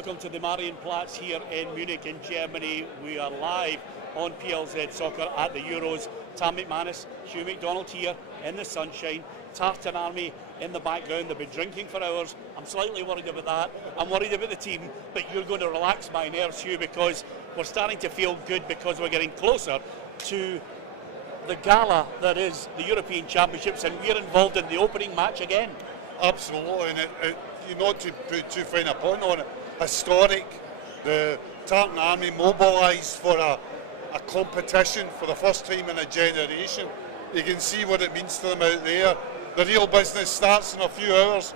Welcome to the Marienplatz here in Munich in Germany. We are live on PLZ Soccer at the Euros. Tam McManus, Hugh McDonald here in the sunshine. Tartan Army in the background. They've been drinking for hours. I'm slightly worried about that. I'm worried about the team, but you're going to relax my nerves, Hugh, because we're starting to feel good because we're getting closer to the gala that is the European Championships, and we're involved in the opening match again. Absolutely, and you're not to put too fine a point on it. Historic, the Tartan Army mobilised for a competition for the first time in a generation. You can see what it means to them out there. The real business starts in a few hours,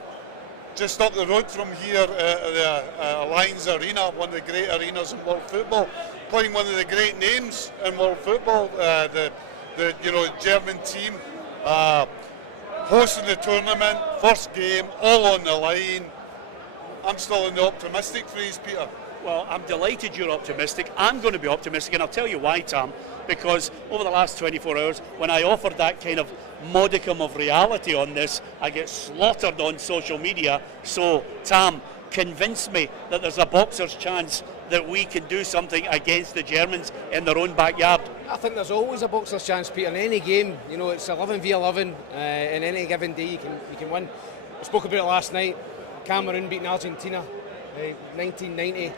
just up the road from here, the Allianz Arena, one of the great arenas in world football, playing one of the great names in world football, the German team, hosting the tournament, first game, all on the line. I'm still in the optimistic phase, Peter. Well, I'm delighted you're optimistic. I'm going to be optimistic, and I'll tell you why, Tam. Because over the last 24 hours, when I offered that kind of modicum of reality on this, I get slaughtered on social media. So, Tam, convince me that there's a boxer's chance that we can do something against the Germans in their own backyard. I think there's always a boxer's chance, Peter. In any game, you know, it's 11 v 11. In any given day, you can win. I spoke about it last night. Cameroon beating Argentina, 1990.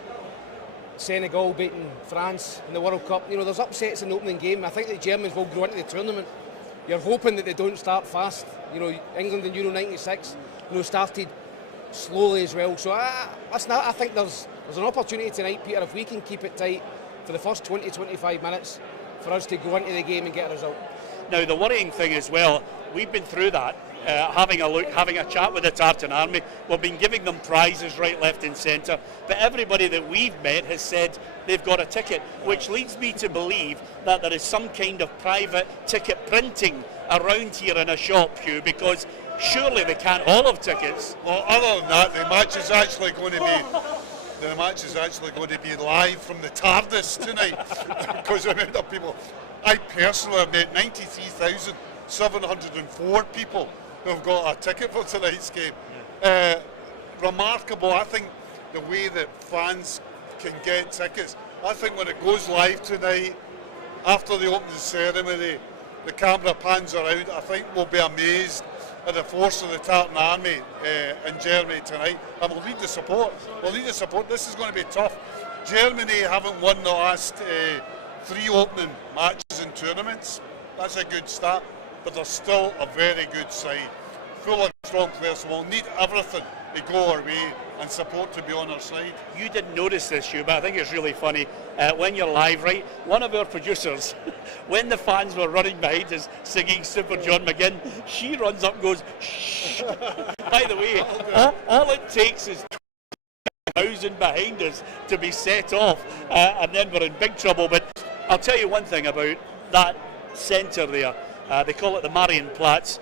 Senegal beating France in the World Cup. You know, there's upsets in the opening game. I think the Germans will grow into the tournament. You're hoping that they don't start fast. You know, England in Euro 96, started slowly as well. So I think there's an opportunity tonight, Peter, if we can keep it tight for the first 20-25 minutes for us to go into the game and get a result. Now, the worrying thing as well, we've been through that. Having a chat with the Tartan Army. We've been giving them prizes right, left and centre, but everybody that we've met has said they've got a ticket, which leads me to believe that there is some kind of private ticket printing around here in a shop, Hugh, because surely they can't all have tickets. Well, other than that, the match is actually going to be live from the TARDIS tonight, because the amount of people. I personally have met 93,704 people who have got a ticket for tonight's game. Remarkable, I think, the way that fans can get tickets. I think when it goes live tonight, after the opening ceremony, the camera pans around, I think we'll be amazed at the force of the Tartan Army in Germany tonight, and we'll need the support. This is going to be tough. Germany haven't won the last 3 opening matches in tournaments. That's a good start, but they're still a very good side, full of strong players, so we'll need everything to go our way and support to be on our side. You didn't notice this, Hugh, but I think it's really funny. When you're live, right, one of our producers, when the fans were running behind us singing Super John McGinn, she runs up and goes, shh. By the way, all it takes is 20,000 behind us to be set off, and then we're in big trouble. But I'll tell you one thing about that centre there. They call it the Marienplatz.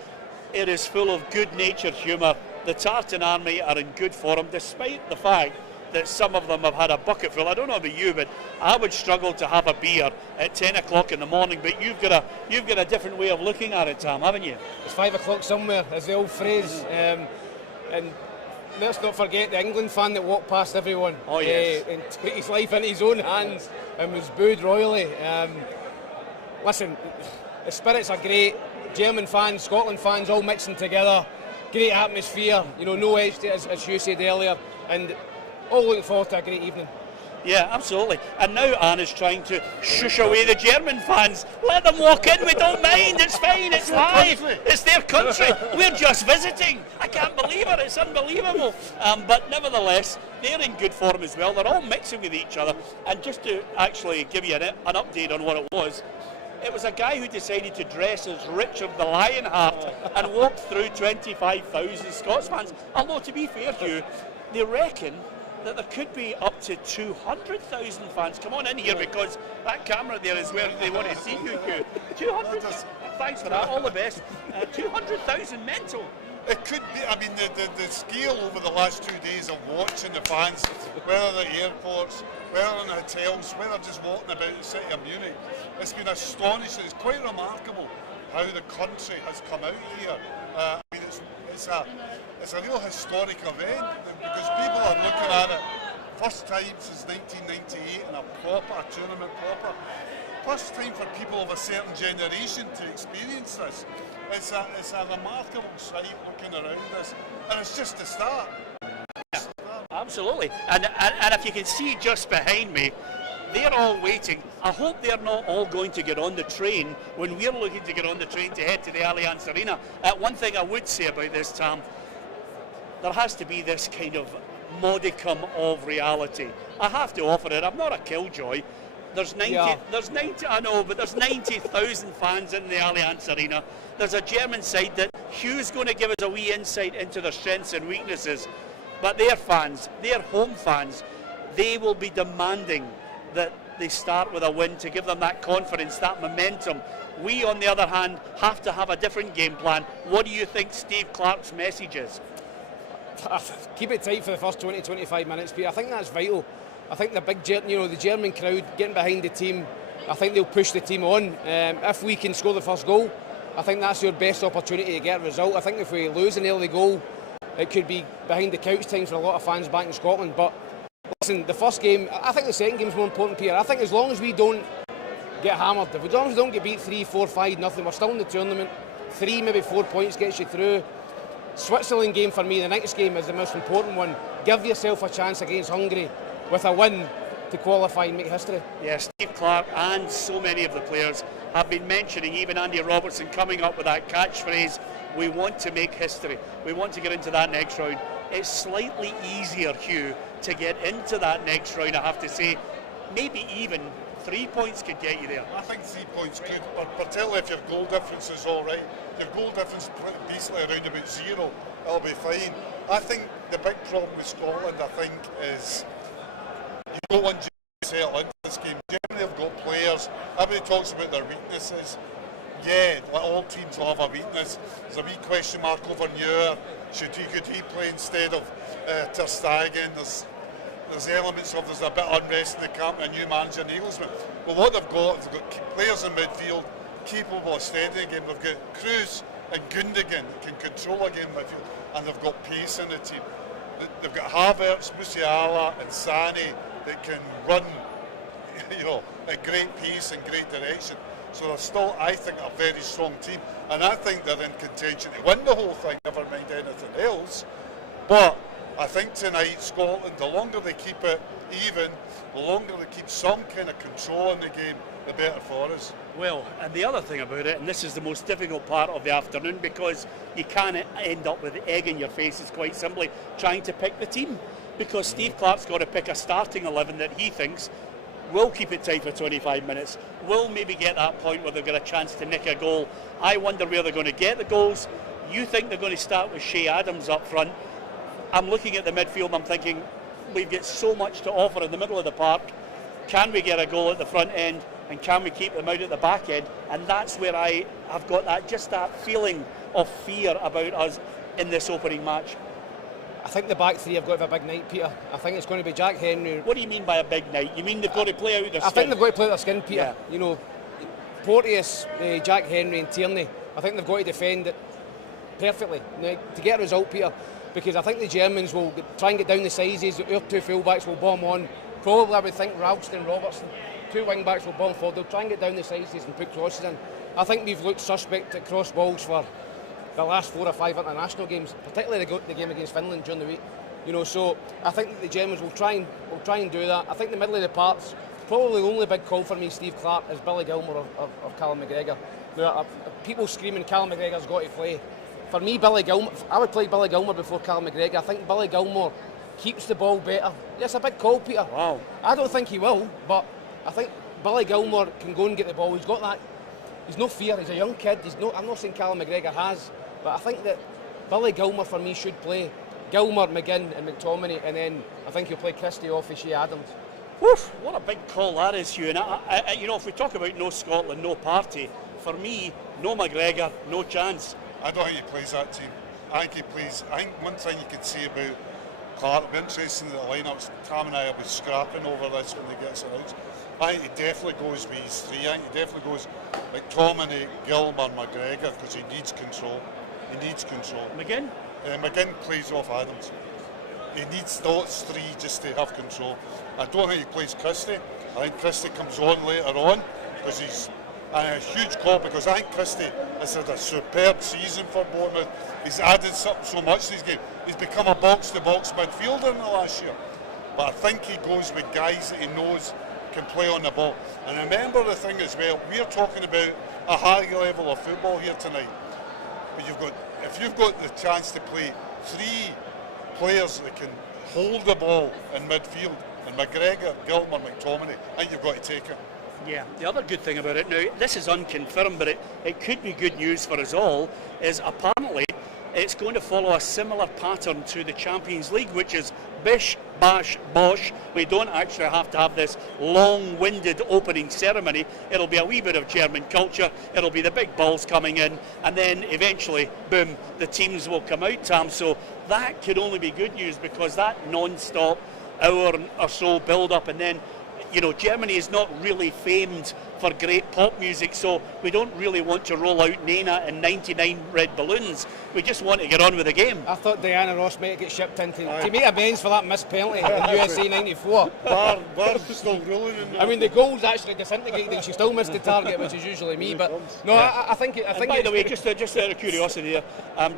It is full of good-natured humour. The Tartan Army are in good form, despite the fact that some of them have had a bucket full. I don't know about you, but I would struggle to have a beer at 10 o'clock in the morning. But you've got a different way of looking at it, Tam, haven't you? It's 5 o'clock somewhere, is the old phrase. And let's not forget the England fan that walked past everyone. Oh, yes. And took his life into his own hands and was booed royally. Listen, the spirits are great. German fans, Scotland fans, all mixing together. Great atmosphere, no edge to it, as Hugh said earlier, and all looking forward to a great evening. Yeah, absolutely. And now Anne is trying to shush away the German fans. Let them walk in, we don't mind, it's fine, it's live, it's their country, we're just visiting. I can't believe it, it's unbelievable. But nevertheless, they're in good form as well, they're all mixing with each other. And just to actually give you an update on what it was a guy who decided to dress as Richard the Lionheart and walked through 25,000 Scots fans. Although, to be fair, Hugh, they reckon that there could be up to 200,000 fans. Come on in here, because that camera there is where they want to see you, Hugh. 200, thanks for that, all the best. 200,000, mental. It could be. I mean, the scale over the last 2 days of watching the fans, whether at airports, whether in hotels, whether just walking about the city of Munich, it's been astonishing. It's quite remarkable how the country has come out here. I mean, it's a real historic event, because people are looking at it First time since 1998 in a tournament proper. First time for people of a certain generation to experience this. It's a remarkable sight looking around this, and it's just the start. Absolutely, and if you can see just behind me, they're all waiting. I hope they're not all going to get on the train when we're looking to get on the train to head to the Allianz Arena. One thing I would say about this, Tam, there has to be this kind of modicum of reality. I have to offer it. I'm not a killjoy. There's 90. I know, but there's 90,000 fans in the Allianz Arena. There's a German side that Hugh's going to give us a wee insight into their strengths and weaknesses. But their fans, their home fans, they will be demanding that they start with a win to give them that confidence, that momentum. We, on the other hand, have to have a different game plan. What do you think Steve Clarke's message is? Keep it tight for the first 20-25 minutes, Peter. I think that's vital. I think the German crowd getting behind the team, I think they'll push the team on. If we can score the first goal, I think that's your best opportunity to get a result. I think if we lose an early goal, it could be behind the couch time for a lot of fans back in Scotland. But listen, the first game, I think the second game is more important, Peter. I think as long as we don't get hammered, as long as we don't get beat 3-4-5-0, we're still in the tournament. 3, maybe 4 points gets you through. Switzerland game for me, the next game is the most important one. Give yourself a chance against Hungary with a win to qualify and make history. Yeah, Steve Clarke and so many of the players have been mentioning, even Andy Robertson coming up with that catchphrase, we want to make history. We want to get into that next round. It's slightly easier, Hugh, to get into that next round, I have to say. Maybe even 3 points could get you there. I think 3 points could, but particularly if your goal difference is all right. Your goal difference pretty decently around about 0, it'll be fine. I think the big problem with Scotland, I think, is you don't want to settle into this game. Generally, they've got players. Everybody talks about their weaknesses. Yeah, like all teams will have a weakness. There's a wee question mark over Muir. Could he play instead of Ter Stegen? There's elements of there's a bit of unrest in the camp, a new manager nails it. But what they've got players in midfield capable of steadying the game. They've got Cruz and Gundogan that can control a game in midfield, and they've got pace in the team. They've got Havertz, Musiala and Sané that can run, at great pace and great direction. So they're still, I think, a very strong team, and I think they're in contention to win the whole thing, never mind anything else. But I think tonight, Scotland, the longer they keep it even, the longer they keep some kind of control in the game, the better for us. Well, and the other thing about it, and this is the most difficult part of the afternoon, because you can't end up with egg in your faces, quite simply, trying to pick the team. Because Steve Clarke's got to pick a starting 11 that he thinks will keep it tight for 25 minutes, will maybe get that point where they've got a chance to nick a goal. I wonder where they're going to get the goals. You think they're going to start with Shea Adams up front. I'm looking at the midfield and I'm thinking, we've got so much to offer in the middle of the park. Can we get a goal at the front end, and can we keep them out at the back end? And that's where I have got that feeling of fear about us in this opening match. I think the back three have got to have a big night, Peter. I think it's going to be Jack Henry. What do you mean by a big night? You mean they've got to play out their skin? I think they've got to play out their skin, Peter. Yeah. Porteous, Jack Henry and Tierney, I think they've got to defend it perfectly to get a result, Peter, because I think the Germans will try and get down the sizes. Our two full-backs will bomb on. Probably, I would think, Ralston and Robertson. Two wing-backs will bomb forward. They'll try and get down the sizes and put crosses in. I think we've looked suspect at cross balls for the last 4 or 5 international games, particularly the game against Finland during the week. So I think the Germans will try and do that. I think the middle of the parks, probably the only big call for me, Steve Clarke, is Billy Gilmour of Callum McGregor. People screaming Callum McGregor's got to play. For me, I would play Billy Gilmour before Callum McGregor. I think Billy Gilmour keeps the ball better. It's a big call, Peter. Wow. I don't think he will, but I think Billy Gilmour can go and get the ball. He's got that. He's no fear. He's a young kid. I'm not saying Callum McGregor has, but I think that Billy Gilmour for me should play. Gilmour, McGinn and McTominay, and then I think he'll play Christie off of Shea Adams. Woof, what a big call that is, Hugh. And if we talk about no Scotland, no party, for me, no McGregor, no chance. I don't think he plays that team. I think he plays. I think one thing you could say about Clarke, it'll be interesting in the lineups. Tam and I will be scrapping over this when he gets announced. I think he definitely goes with his three. I think he definitely goes McTominay, Gilmour, McGregor, because he needs control. He needs control. McGinn? McGinn plays off Adams. he needs those three just to have control. I don't think he plays Christie. I think Christie comes on later on because he's a huge call, because I think Christie has had a superb season for Bournemouth. He's added something so much to his game. He's become a box-to-box midfielder in the last year. But I think he goes with guys that he knows can play on the ball. And remember the thing as well, we're talking about a high level of football here tonight. But if you've got the chance to play three players that can hold the ball in midfield, and McGregor, Gilmour, McTominay, I think you've got to take it. Yeah, the other good thing about it now, this is unconfirmed, but it could be good news for us all, is apparently it's going to follow a similar pattern to the Champions League, which is bish, bash, bosh. We don't actually have to have this long-winded opening ceremony. It'll be a wee bit of German culture, it'll be the big balls coming in, and then eventually, boom, the teams will come out, Tam. So that could only be good news, because that non-stop hour or so build-up, and then, you know, Germany is not really famed for great pop music, so we don't really want to roll out Nena and 99 red balloons. We just want to get on with the game. I thought Diana Ross might get shipped into to make amends for that missed penalty in USA 94. Bar's still ruling in I mean, the goal's actually disintegrated and she still missed the target, which is usually me. But no, I think. By the way, just out of curiosity there,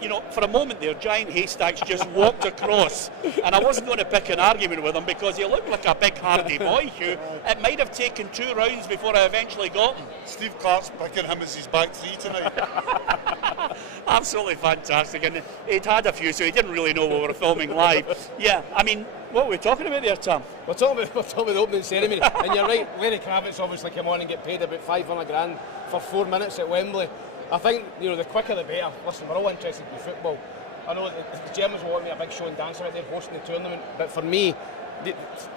you know, for a moment there, Giant Haystacks just walked across, and I wasn't going to pick an argument with him because he looked like a big hardy boy, Hugh. It might have taken 2 rounds before I eventually got him. Steve Clarke's picking him as his back three tonight. Absolutely fantastic, and he'd had a few, so he didn't really know we were filming live. Yeah, I mean, what were we talking about there, Tam? We're talking about the opening ceremony, and you're right. Lenny Kravitz obviously came on and get paid about $500,000 for 4 minutes at Wembley. I think, you know, the quicker the better. Listen, we're all interested in football. I know the Germans will want me a big show and dance about they're hosting the tournament, but for me,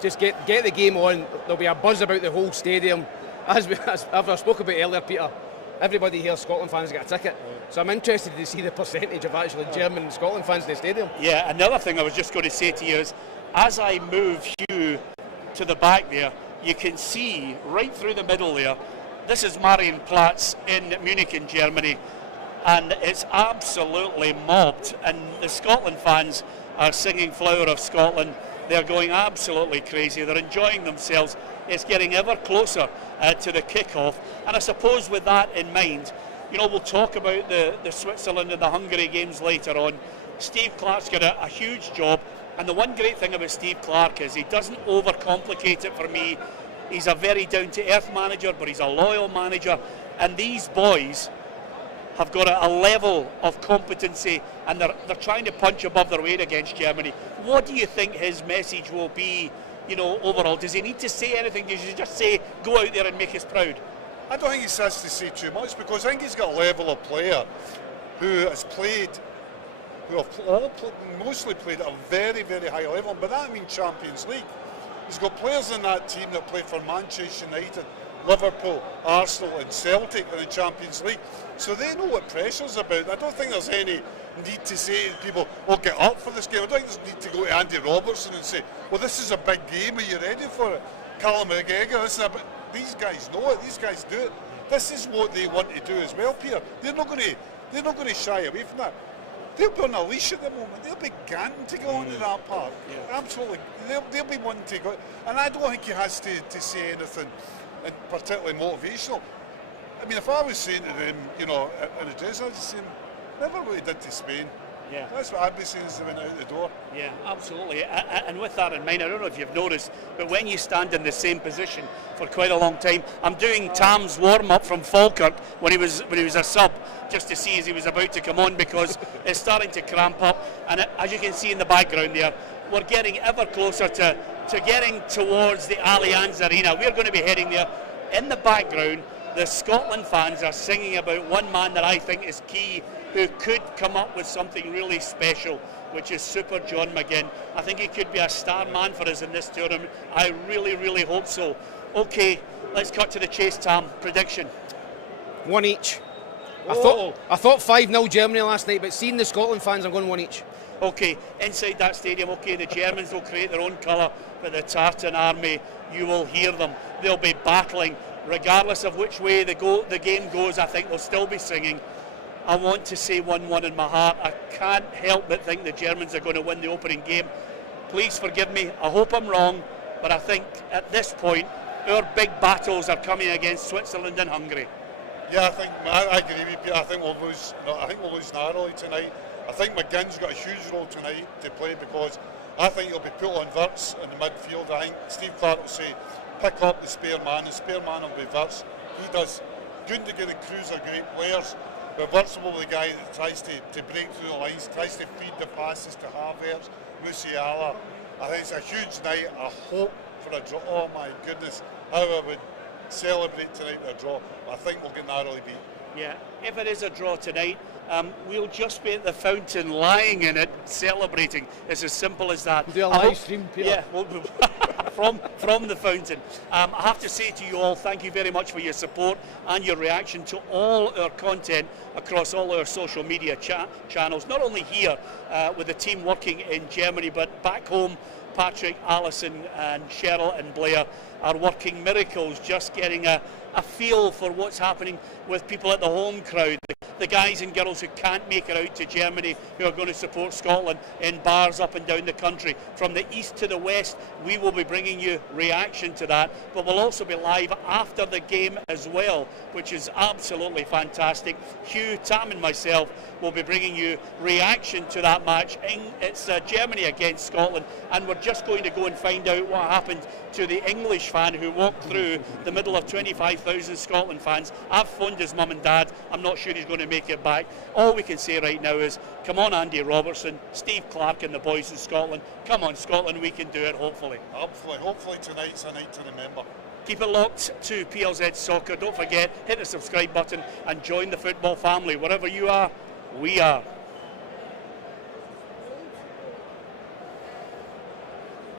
just get the game on. There'll be a buzz about the whole stadium. As I spoke about earlier, Peter, everybody here, Scotland fans, got a ticket. So I'm interested to see the percentage of actually German and Scotland fans in the stadium. Yeah, another thing I was just going to say to you is, as I move Hugh to the back there, you can see right through the middle there, this is Marienplatz in Munich in Germany, and it's absolutely mobbed, and the Scotland fans are singing Flower of Scotland. They're going absolutely crazy, they're enjoying themselves. It's getting ever closer to the kick-off, and I suppose with that in mind, you know, we'll talk about the Switzerland and the Hungary games later on. Steve Clarke's got a huge job, and the one great thing about Steve Clarke is he doesn't overcomplicate it for me. He's a very down-to-earth manager, but he's a loyal manager, and these boys have got a level of competency, and they're trying to punch above their weight against Germany. What do you think his message will be, you know, overall? Does he need to say anything? Does he just say, go out there and make us proud? I don't think he has to say too much, because I think he's got a level of player who has played, who have mostly played at a very, very high level, but that means Champions League. He's got players in that team that played for Manchester United, Liverpool, Arsenal and Celtic in the Champions League. So they know what pressure's about. I don't think there's any need to say to people, well, get up for this game. I don't think there's need to go to Andy Robertson and say, well, this is a big game, are you ready for it? Callum McGregor, these guys know it, these guys do it. This is what they want to do as well, Peter. They're not going to shy away from that. They'll be on a leash at the moment. They'll be ganting to go into that park. Yeah. Absolutely. They'll be wanting to go. And I don't think he has to say anything particularly motivational. I mean, if I was saying to them, you know, in a dress, I'd just say, remember what he did to Spain. Yeah. That's what I'd be saying as they went out the door. Yeah, absolutely. And with that in mind, I don't know if you've noticed, but when you stand in the same position for quite a long time, I'm doing Tam's warm-up from Falkirk when he was a sub, just to see as he was about to come on, because it's starting to cramp up. And as you can see in the background there, we're getting ever closer to getting towards the Allianz Arena. We're going to be heading there. In the background, the Scotland fans are singing about one man that I think is key, who could come up with something really special, which is Super John McGinn. I think he could be a star man for us in this tournament. I really, really hope so. Okay, let's cut to the chase, Tam. Prediction? 1 each. I thought 5-0 Germany last night, but seeing the Scotland fans, I'm going 1 each. Okay, inside that stadium, okay, the Germans will create their own colour, but the Tartan Army, you will hear them. They'll be battling. Regardless of which way the game goes, I think they'll still be singing. I want to say 1-1 in my heart. I can't help but think the Germans are going to win the opening game. Please forgive me. I hope I'm wrong, but I think at this point our big battles are coming against Switzerland and Hungary. Yeah, I agree with you. I think we'll lose. I think we'll lose narrowly tonight. I think McGinn's got a huge role tonight to play, because I think he'll be put on Wirtz in the midfield. I think Steve Clarke will say, pick up the spare man. The spare man will be Wirtz. He does. Gundogan and Cruz are great players, but Wirtz will be the guy that tries to break through the lines, tries to feed the passes to Havertz, Musiala. I think it's a huge night. I hope for a draw. Oh my goodness, how I would celebrate tonight with a draw. I think we'll get narrowly beat. Yeah, if it is a draw tonight, we'll just be at the fountain, lying in it, celebrating. It's as simple as that. Do a live stream, Peter. Yeah, from the fountain. I have to say to you all, thank you very much for your support and your reaction to all our content across all our social media channels. Not only here with the team working in Germany, but back home. Patrick, Alison and Cheryl and Blair are working miracles, just getting a feel for what's happening with people at the home crowd, the guys and girls who can't make it out to Germany, who are going to support Scotland in bars up and down the country. From the east to the west, we will be bringing you reaction to that, but we'll also be live after the game as well, which is absolutely fantastic. Hugh, Tam and myself will be bringing you reaction to that match. It's Germany against Scotland, and we're just going to go and find out what happened to the English fan who walked through the middle of 25,000 Scotland fans. I've phoned his mum and dad. I'm not sure he's going to make it back. All we can say right now is, come on Andy Robertson, Steve Clarke and the boys in Scotland. Come on Scotland, we can do it, hopefully. Hopefully tonight's a night to remember. Keep it locked to PLZ Soccer. Don't forget, hit the subscribe button and join the football family. Wherever you are, we are.